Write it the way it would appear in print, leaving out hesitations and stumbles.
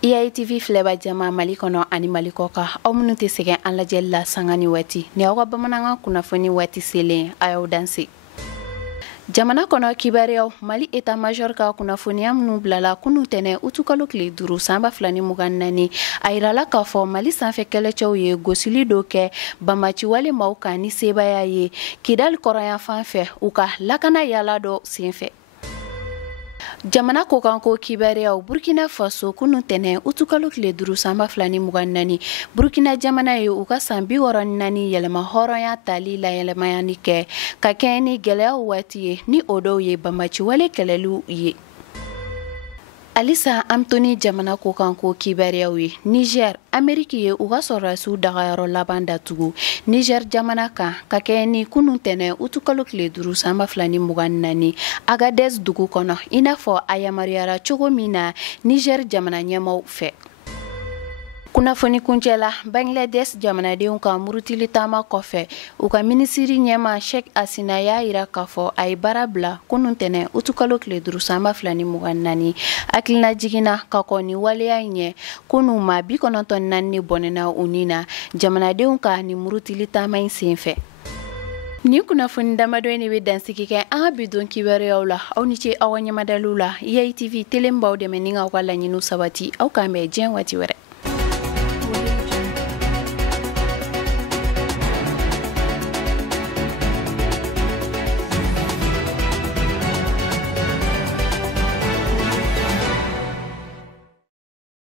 IATV filɛba jama Mali kɔnɔ ani Mali kɔ kan aw minnu tɛ sɛgɛn an lajɛli la sanga ni waati ni aw ka bamanankan kunnafoni waati selen a y'aw danse. Jamana kɔnɔ kibaruyaw Mali état-major ka kunnafoniya minnu bilala kunu tɛnɛ utu kalo tile 5 san 2024 a yirala k'a fɔ Mali sanfɛ kɛlɛcɛw ye gosili dɔ kɛ banbaciwale maaw kan ni sebaya ye Kidali kɔrɔyan fan fɛ u ka lakana yaala dɔ senfɛ. Jamana kokanko kibaruyaw Burkina Faso kunu tɛnɛ utu kalo tile 5 san 2024 Burkina jamana ye u ka san 64 yɛlɛma hɔrɔnya tali la yɛlɛmayani kɛ ka kɛɲɛ ni gɛlɛyaw waati ye ni o dɔw ye banbaciwale kɛlɛliw ye. Alisa Anthony jamana kokanko kibaruyaw ye Niger Ameriki ye u ka sɔrɔdasiw dagayɔrɔ laban datugu Niger jamana kan ka kɛɲɛ ni kunu tɛnɛ utu kalo tile 5 san 2024 Agadez dugu kɔnɔ i n'a fɔ a yamaruyara cogo min na Niger jamana ɲɛmaw fɛ. Kunnafoni kuncɛla Bangladesh jamanadenw ka murutili taama kɔfɛ u ka minisiri ɲɛma Sheikh Hasina y'a yira k'a fɔ a ye baara bila kunu tɛnɛ utu kalo tile 5 san 2024 hakilina jiginna ka kɔn ni waleya in ɲɛ kunu maa 94 bɔnɛna u ni na jamanadenw ka ni murutili taama in senfɛ. Ni kunnafoni damadɔ ne bɛ dansigi kɛ an ka bidon kibaruyaw la aw ni ce aw ka ɲamadaliw la IATV tele n b'aw dɛmɛ ni aw ka laɲiniw sabati aw k'an bɛn diɲɛ waati wɛrɛ.